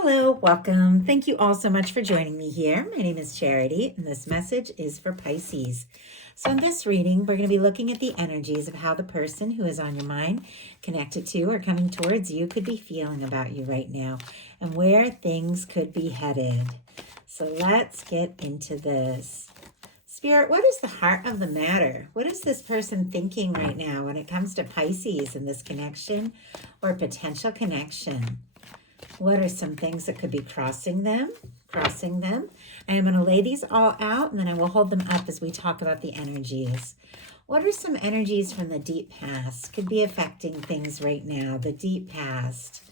Hello, welcome. Thank you all so much for joining me here. My name is Charity, and this message is for Pisces. So, in this reading, we're going to be looking at the energies of how the person who is on your mind, connected to, or coming towards you could be feeling about you right now and where things could be headed. So, let's get into this. Spirit, what is the heart of the matter? What is this person thinking right now when it comes to Pisces and this connection or potential connection? What are some things that could be crossing them? I am going to lay these all out and then I will hold them up as we talk about the energies. What are some energies from the deep past? Could be affecting things right now. The deep past.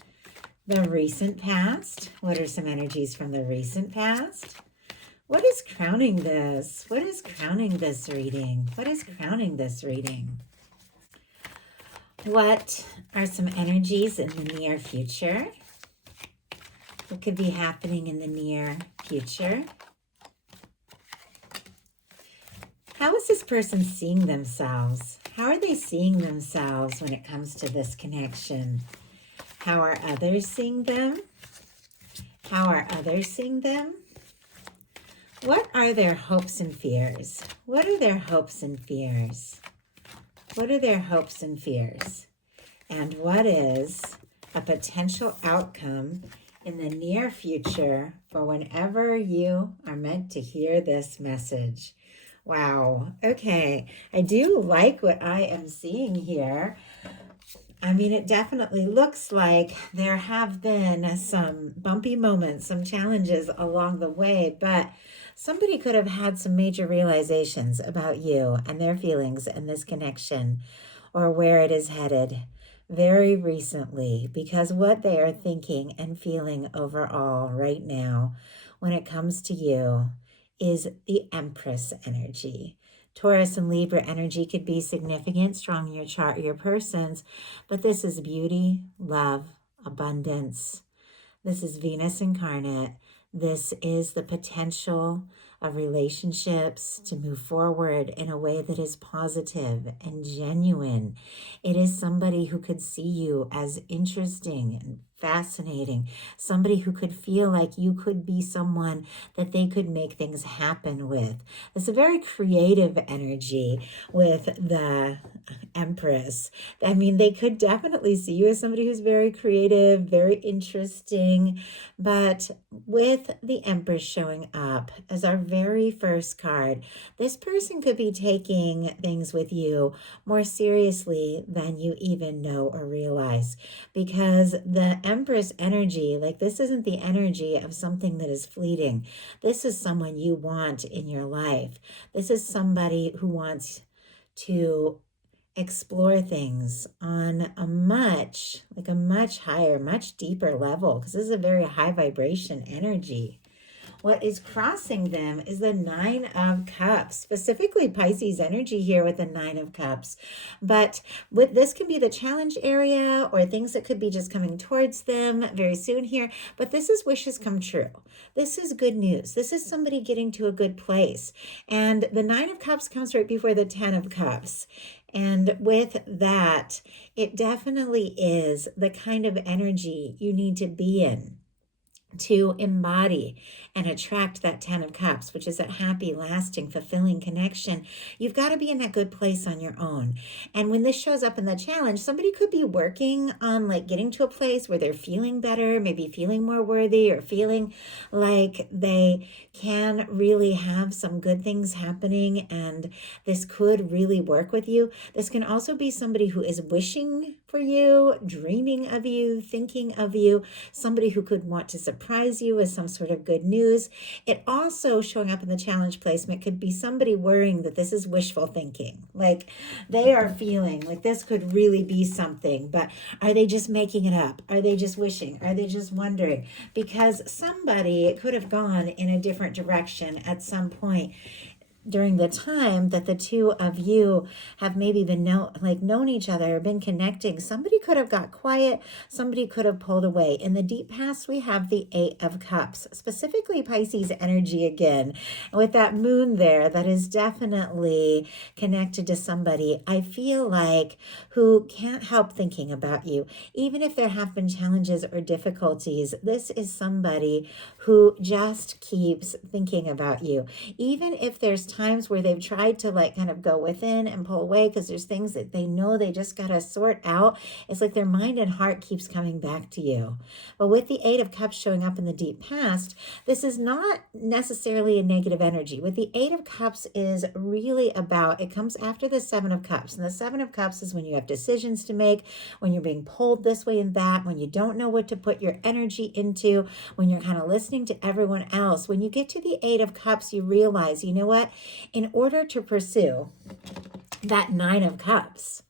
The recent past. What are some energies from the recent past? What is crowning this? What is crowning this reading? What is crowning this reading? What are some energies in the near future? What could be happening in the near future? How is this person seeing themselves? How are they seeing themselves when it comes to this connection? How are others seeing them? How are others seeing them? What are their hopes and fears? What are their hopes and fears? What are their hopes and fears? And what is a potential outcome in the near future for whenever you are meant to hear this message? Wow. Okay. I do like what I am seeing here. I mean, it definitely looks like there have been some bumpy moments, some challenges along the way, but somebody could have had some major realizations about you and their feelings and this connection or where it is headed very recently, because what they are thinking and feeling overall right now when it comes to you is the Empress energy. Taurus and Libra energy could be significant, strong in your chart, your persons, but this is beauty, love, abundance. This is Venus incarnate. This is the potential of relationships to move forward in a way that is positive and genuine. It is somebody who could see you as interesting and fascinating, somebody who could feel like you could be someone that they could make things happen with. It's a very creative energy with the Empress. I mean, they could definitely see you as somebody who's very creative, very interesting, but with the Empress showing up as our very first card, this person could be taking things with you more seriously than you even know or realize, because the Empress energy, like, this isn't the energy of something that is fleeting. This is someone you want in your life. This is somebody who wants to explore things on a much higher, much deeper level, because this is a very high vibration energy. What is crossing them is the Nine of Cups, specifically Pisces energy here with the Nine of Cups. But with this can be the challenge area or things that could be just coming towards them very soon here. But this is wishes come true. This is good news. This is somebody getting to a good place. And the Nine of Cups comes right before the Ten of Cups. And with that, it definitely is the kind of energy you need to be in to embody and attract that Ten of Cups, which is that happy, lasting, fulfilling connection. You've got to be in that good place on your own. And when this shows up in the challenge, somebody could be working on like getting to a place where they're feeling better, maybe feeling more worthy, or feeling like they can really have some good things happening, and this could really work with you. This can also be somebody who is wishing for you, dreaming of you, thinking of you, somebody who could want to surprise you with some sort of good news. It also, showing up in the challenge placement, could be somebody worrying that this is wishful thinking. Like, they are feeling like this could really be something, but are they just making it up? Are they just wishing? Are they just wondering? Because somebody could have gone in a different direction at some point. during the time that the two of you have maybe been known each other, been connecting, somebody could have got quiet, somebody could have pulled away. In the deep past, we have the Eight of Cups, specifically Pisces energy again. And with that moon there, that is definitely connected to somebody, I feel like, who can't help thinking about you. Even if there have been challenges or difficulties, this is somebody who just keeps thinking about you. Even if there's times where they've tried to like kind of go within and pull away because there's things that they know they just got to sort out, it's like their mind and heart keeps coming back to you. But with the Eight of Cups showing up in the deep past, this is not necessarily a negative energy. With the Eight of Cups is really about, it comes after the Seven of Cups. And the Seven of Cups is when you have decisions to make, when you're being pulled this way and that, when you don't know what to put your energy into, when you're kind of listening to everyone else. When you get to the Eight of Cups, you realize, you know what? In order to pursue that Nine of Cups,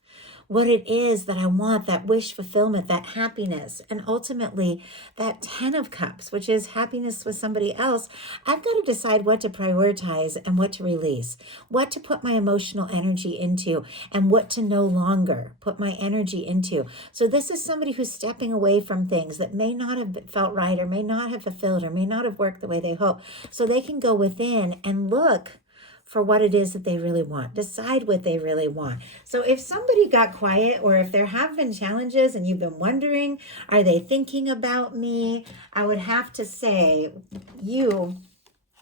what it is that I want, that wish fulfillment, that happiness, and ultimately that 10 of Cups, which is happiness with somebody else, I've got to decide what to prioritize and what to release, what to put my emotional energy into, and what to no longer put my energy into. So this is somebody who's stepping away from things that may not have felt right or may not have fulfilled or may not have worked the way they hope, so they can go within and look for what it is that they really want. Decide what they really want. So if somebody got quiet, or if there have been challenges and you've been wondering, are they thinking about me? I would have to say, you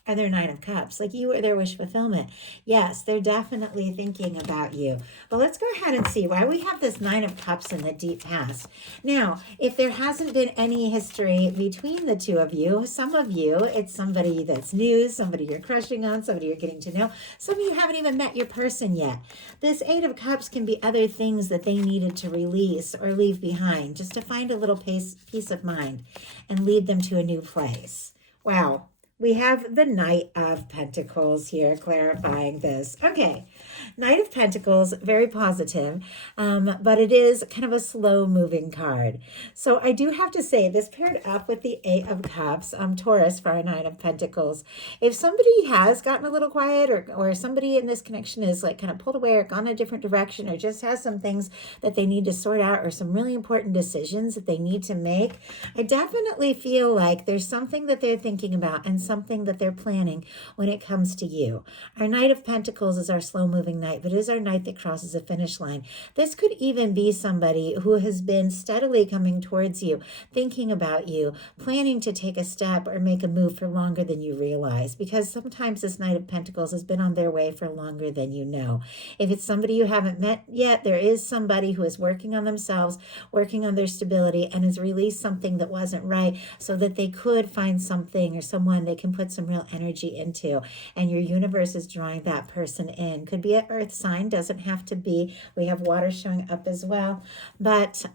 are their Nine of Cups. Like, you are their wish fulfillment. Yes, they're definitely thinking about you. But let's go ahead and see why we have this Nine of Cups in the deep past. Now, if there hasn't been any history between the two of you, some of you, it's somebody that's new, somebody you're crushing on, somebody you're getting to know. Some of you haven't even met your person yet. This Eight of Cups can be other things that they needed to release or leave behind, just to find a little peace of mind and lead them to a new place. Wow. We have the Knight of Pentacles here clarifying this. Okay, Knight of Pentacles, very positive, but it is kind of a slow-moving card. So I do have to say, this paired up with the Eight of Cups, Taurus for our Nine of Pentacles. If somebody has gotten a little quiet, or somebody in this connection is like kind of pulled away or gone a different direction, or just has some things that they need to sort out, or some really important decisions that they need to make, I definitely feel like there's something that they're thinking about and something that they're planning when it comes to you. Our Knight of Pentacles is our slow-moving knight, but it is our knight that crosses a finish line. This could even be somebody who has been steadily coming towards you, thinking about you, planning to take a step or make a move for longer than you realize, because sometimes this Knight of Pentacles has been on their way for longer than you know. If it's somebody you haven't met yet, there is somebody who is working on themselves, working on their stability, and has released something that wasn't right so that they could find something or someone they can put some real energy into, and your universe is drawing that person in. Could be an earth sign, doesn't have to be. We have water showing up as well, but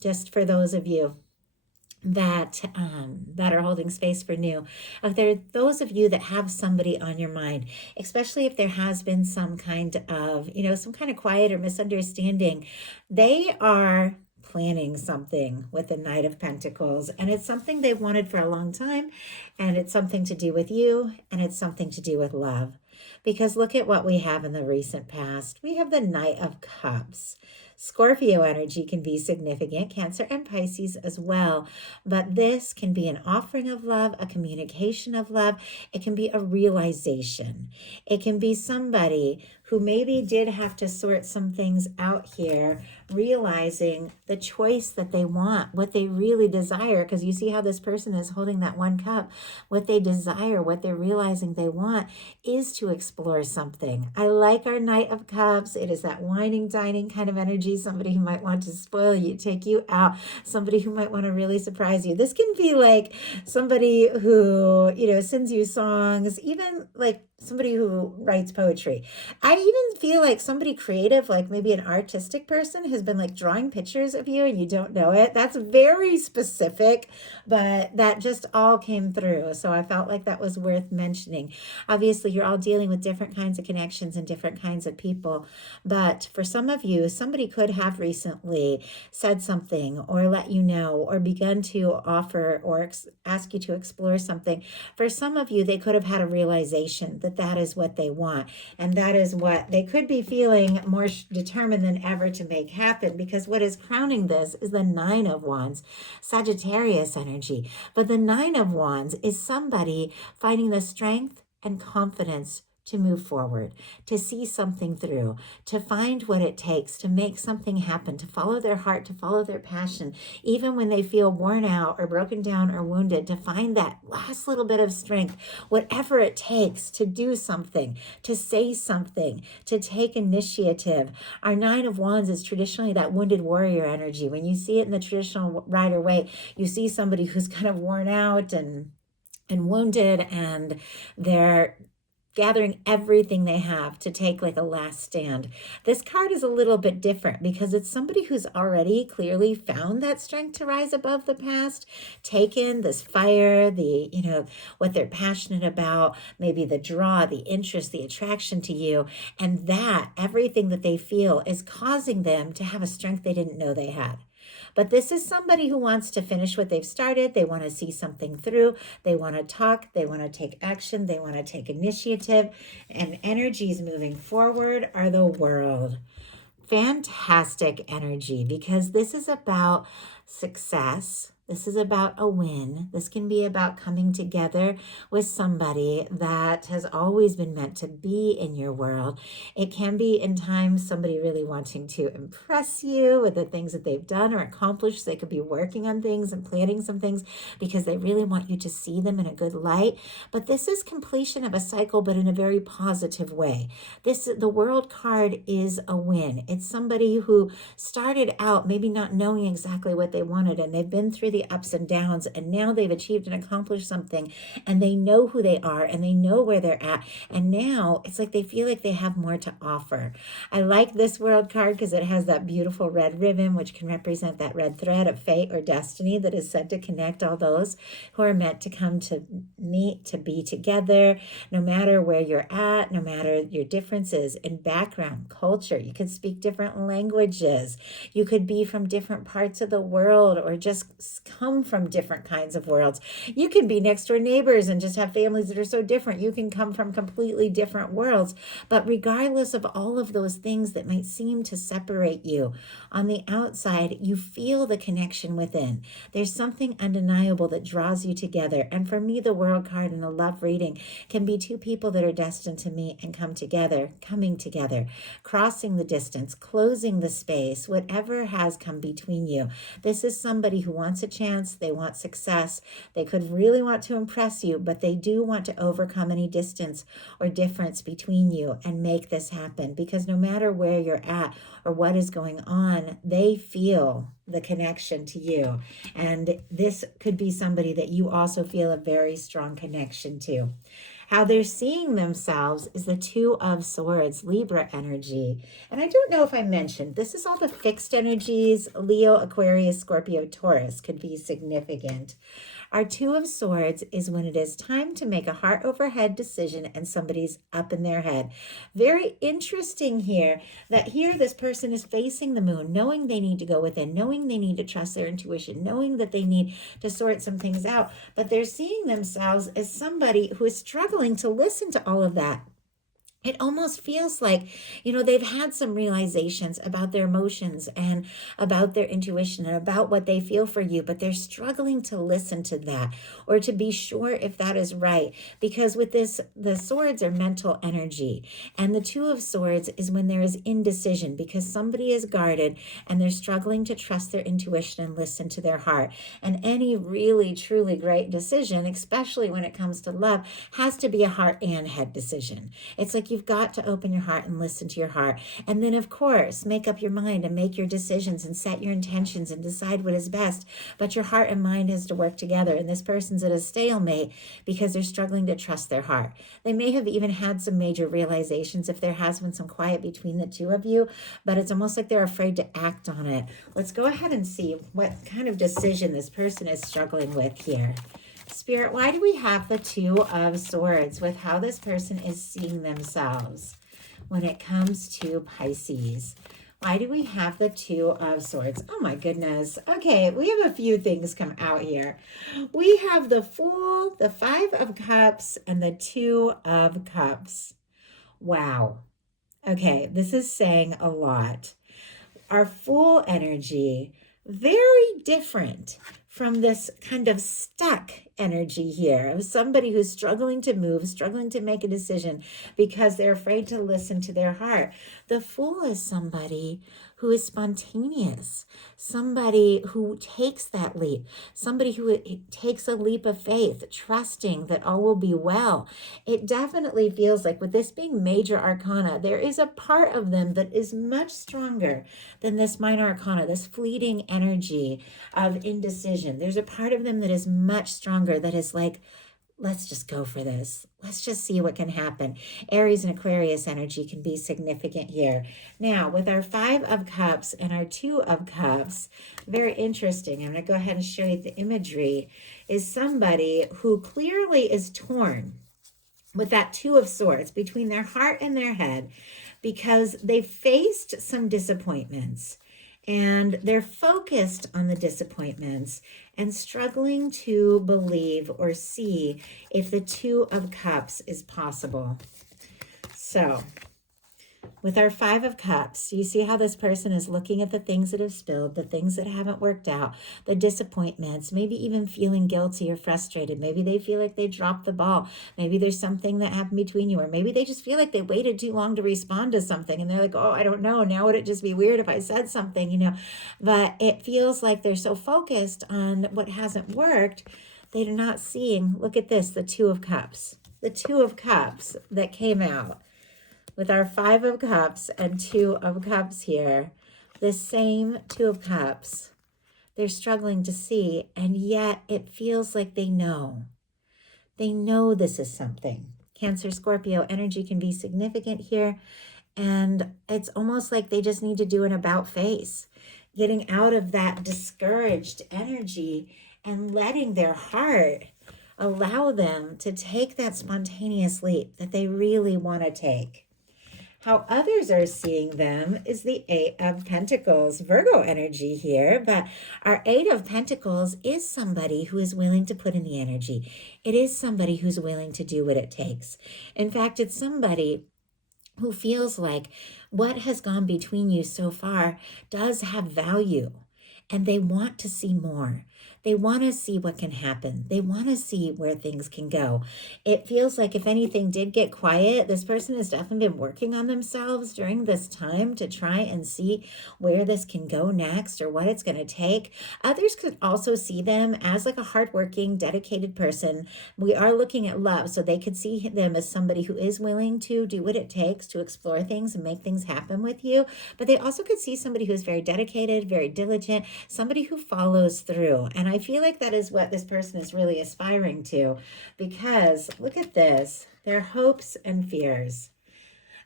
just for those of you that are holding space for new, if there are those of you that have somebody on your mind, especially if there has been some kind of some kind of quiet or misunderstanding, they are planning something with the Knight of Pentacles, and it's something they've wanted for a long time, and it's something to do with you, and it's something to do with love. Because look at what we have in the recent past. We have the Knight of Cups. Scorpio energy can be significant, Cancer and Pisces as well, but this can be an offering of love, a communication of love. It can be a realization. It can be somebody who maybe did have to sort some things out here, realizing the choice that they want, what they really desire, because you see how this person is holding that one cup. What they desire, what they're realizing they want, is to explore something. I like our Knight of Cups. It is that wining, dining kind of energy, somebody who might want to spoil you, take you out, somebody who might want to really surprise you. This can be like somebody who, sends you songs, even like somebody who writes poetry. I even feel like somebody creative, like maybe an artistic person, has been like drawing pictures of you and you don't know it. That's very specific, but that just all came through. So I felt like that was worth mentioning. Obviously, you're all dealing with different kinds of connections and different kinds of people. But for some of you, somebody could have recently said something or let you know or begun to offer or ask you to explore something. For some of you, they could have had a realization. The that that is what they want. And that is what they could be feeling more determined than ever to make happen, because what is crowning this is the Nine of Wands, Sagittarius energy. But the Nine of Wands is somebody finding the strength and confidence to move forward, to see something through, to find what it takes to make something happen, to follow their heart, to follow their passion, even when they feel worn out or broken down or wounded, to find that last little bit of strength, whatever it takes to do something, to say something, to take initiative. Our Nine of Wands is traditionally that wounded warrior energy. When you see it in the traditional rider way, you see somebody who's kind of worn out and wounded, and they're gathering everything they have to take like a last stand. This card is a little bit different because it's somebody who's already clearly found that strength to rise above the past, taken this fire, what they're passionate about, maybe the draw, the interest, the attraction to you, and that everything that they feel is causing them to have a strength they didn't know they had. But this is somebody who wants to finish what they've started. They want to see something through. They want to talk. They want to take action. They want to take initiative. And energies moving forward are the World. Fantastic energy, because this is about success. This is about a win. This can be about coming together with somebody that has always been meant to be in your world. It can be in times somebody really wanting to impress you with the things that they've done or accomplished. They could be working on things and planning some things because they really want you to see them in a good light. But this is completion of a cycle, but in a very positive way. The World card is a win. It's somebody who started out maybe not knowing exactly what they wanted, and they've been through the ups and downs, and now they've achieved and accomplished something, and they know who they are and they know where they're at, and now it's like they feel like they have more to offer. I like this World card because it has that beautiful red ribbon, which can represent that red thread of fate or destiny that is said to connect all those who are meant to come to meet, to be together, no matter where you're at, no matter your differences in background, culture. You could speak different languages. You could be from different parts of the world, or just come from different kinds of worlds. You can be next door neighbors and just have families that are so different. You can come from completely different worlds. But regardless of all of those things that might seem to separate you, on the outside, you feel the connection within. There's something undeniable that draws you together. And for me, the World card in a love reading can be two people that are destined to meet and come together, coming together, crossing the distance, closing the space, whatever has come between you. This is somebody who wants a chance. They want success. They could really want to impress you, but they do want to overcome any distance or difference between you and make this happen, because no matter where you're at or what is going on, they feel the connection to you. And this could be somebody that you also feel a very strong connection to. How they're seeing themselves is the Two of Swords, Libra energy. And I don't know if I mentioned, this is all the fixed energies. Leo, Aquarius, Scorpio, Taurus could be significant. Our Two of Swords is when it is time to make a heart over head decision and somebody's up in their head. Very interesting here that here this person is facing the moon, knowing they need to go within, knowing they need to trust their intuition, knowing that they need to sort some things out, but they're seeing themselves as somebody who is struggling to listen to all of that. It almost feels like, they've had some realizations about their emotions and about their intuition and about what they feel for you, but they're struggling to listen to that or to be sure if that is right. Because with this, the swords are mental energy, and the Two of Swords is when there is indecision because somebody is guarded and they're struggling to trust their intuition and listen to their heart. And any really, truly great decision, especially when it comes to love, has to be a heart and head decision. It's like you've got to open your heart and listen to your heart. And then, of course, make up your mind and make your decisions and set your intentions and decide what is best. But your heart and mind has to work together. And this person's at a stalemate because they're struggling to trust their heart. They may have even had some major realizations if there has been some quiet between the two of you, but it's almost like they're afraid to act on it. Let's go ahead and see what kind of decision this person is struggling with here. Spirit, why do we have the Two of Swords with how this person is seeing themselves when it comes to Pisces? Why do we have the Two of Swords? Oh my goodness. Okay, we have a few things come out here. We have the Fool, the Five of Cups, and the Two of Cups. Wow. Okay, this is saying a lot. Our Fool energy, very different from this kind of stuck energy here of somebody who's struggling to move, struggling to make a decision because they're afraid to listen to their heart. The Fool is somebody who is spontaneous, somebody who takes that leap, somebody who takes a leap of faith, trusting that all will be well. It definitely feels like with this being major arcana, there is a part of them that is much stronger than this minor arcana, this fleeting energy of indecision. There's a part of them that is much stronger, that is like, let's just go for this. Let's just see what can happen. Aries and Aquarius energy can be significant here. Now, with our Five of Cups and our Two of Cups, very interesting. I'm going to go ahead and show you the imagery, is somebody who clearly is torn with that Two of Swords between their heart and their head because they faced some disappointments and they're focused on the disappointments and struggling to believe or see if the Two of Cups is possible. So, with our Five of Cups, you see how this person is looking at the things that have spilled, the things that haven't worked out, the disappointments, maybe even feeling guilty or frustrated. Maybe they feel like they dropped the ball. Maybe there's something that happened between you, or maybe they just feel like they waited too long to respond to something and they're like, oh, I don't know. Now would it just be weird if I said something, But it feels like they're so focused on what hasn't worked, they're not seeing, look at this, the Two of Cups. The Two of Cups that came out. With our Five of Cups and Two of Cups here, the same Two of Cups, they're struggling to see, and yet it feels like they know. They know this is something. Cancer, Scorpio energy can be significant here, and it's almost like they just need to do an about face, getting out of that discouraged energy and letting their heart allow them to take that spontaneous leap that they really want to take. How others are seeing them is the Eight of Pentacles, Virgo energy here, but our Eight of Pentacles is somebody who is willing to put in the energy. It is somebody who's willing to do what it takes. In fact, it's somebody who feels like what has gone between you so far does have value, and they want to see more. They want to see what can happen. They want to see where things can go. It feels like if anything did get quiet, this person has definitely been working on themselves during this time to try and see where this can go next or what it's going to take. Others could also see them as like a hardworking, dedicated person. We are looking at love, so they could see them as somebody who is willing to do what it takes to explore things and make things happen with you. But they also could see somebody who is very dedicated, very diligent, somebody who follows through. And I feel like that is what this person is really aspiring to, because look at this, their hopes and fears.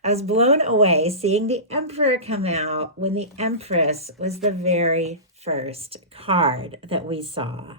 I was blown away seeing the Emperor come out when the Empress was the very first card that we saw.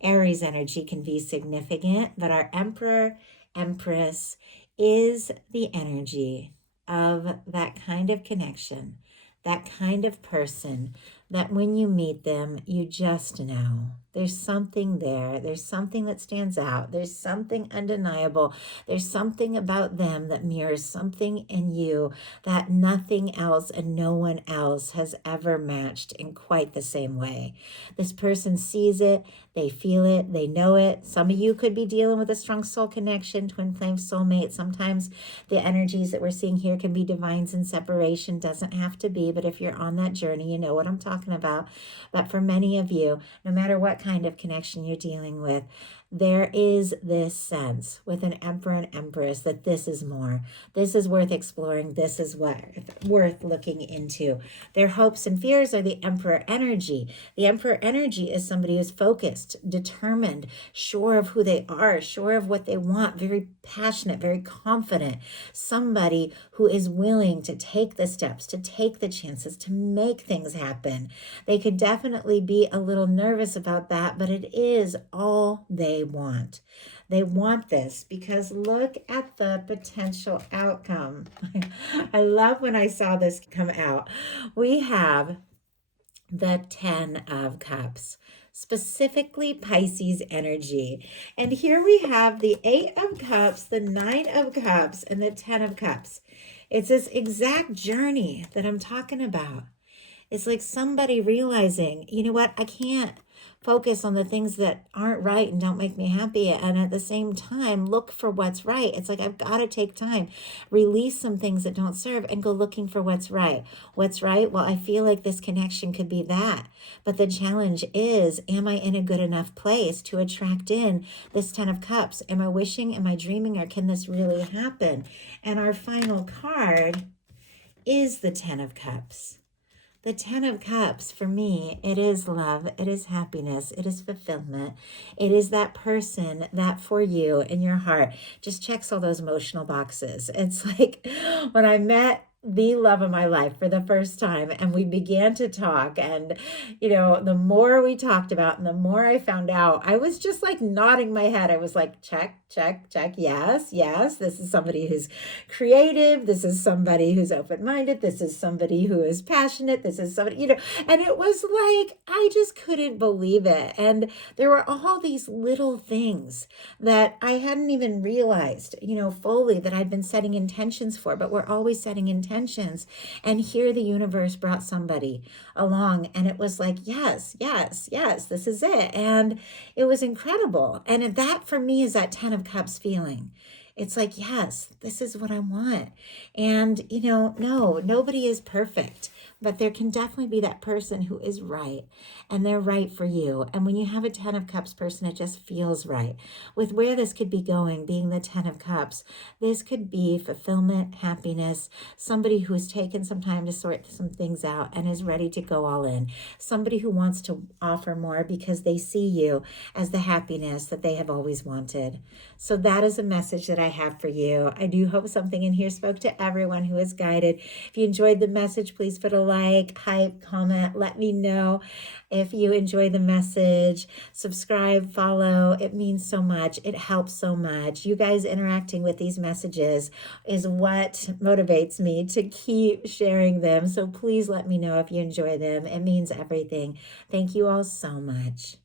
Aries energy can be significant, but our Emperor, Empress is the energy of that kind of connection, that kind of person that when you meet them, you just know. There's something there. There's something that stands out. There's something undeniable. There's something about them that mirrors something in you that nothing else and no one else has ever matched in quite the same way. This person sees it. They feel it. They know it. Some of you could be dealing with a strong soul connection, twin flame soulmate. Sometimes the energies that we're seeing here can be divines in separation. Doesn't have to be, but if you're on that journey, you know what I'm talking about. But for many of you, no matter what kind of connection you're dealing with, there is this sense with an Emperor and Empress that this is more. This is worth exploring. This is what worth looking into. Their hopes and fears are the Emperor energy. The Emperor energy is somebody who's focused, determined, sure of who they are, sure of what they want, very passionate, very confident. Somebody who is willing to take the steps, to take the chances, to make things happen. They could definitely be a little nervous about that, but it is all they want. They want this because look at the potential outcome. I love when I saw this come out. We have the 10 of Cups, specifically Pisces energy. And here we have the 8 of Cups, the 9 of Cups, and the 10 of Cups. It's this exact journey that I'm talking about. It's like somebody realizing, you know what, I can't focus on the things that aren't right and don't make me happy, and at the same time look for what's right. It's like I've got to take time, release some things that don't serve, and go looking for what's right. What's right? Well, I feel like this connection could be that, but the challenge is, am I in a good enough place to attract in this 10 of Cups? Am I wishing, am I dreaming, or can this really happen? And our final card is the 10 of Cups. The 10 of Cups, for me, it is love, it is happiness, it is fulfillment. It is that person that for you in your heart just checks all those emotional boxes. It's like when I met the love of my life for the first time and we began to talk, and the more we talked about and the more I found out, I was just like nodding my head. I was like, check, check, check. Yes, yes, this is somebody who's creative, this is somebody who's open-minded, this is somebody who is passionate, this is somebody, and it was like I just couldn't believe it. And there were all these little things that I hadn't even realized fully that I'd been setting intentions for, but we're always setting intentions. And here the universe brought somebody along, and it was like, yes, yes, yes, this is it. And it was incredible. And that for me is that 10 of Cups feeling. It's like, yes, this is what I want. And, no, nobody is perfect, but there can definitely be that person who is right, and they're right for you. And when you have a 10 of Cups person, it just feels right. With where this could be going, being the 10 of Cups, this could be fulfillment, happiness, somebody who has taken some time to sort some things out and is ready to go all in. Somebody who wants to offer more because they see you as the happiness that they have always wanted. So that is a message that I have for you. I do hope something in here spoke to everyone who is guided. If you enjoyed the message, please put a like, hype, comment. Let me know if you enjoy the message. Subscribe, follow. It means so much. It helps so much. You guys interacting with these messages is what motivates me to keep sharing them. So please let me know if you enjoy them. It means everything. Thank you all so much.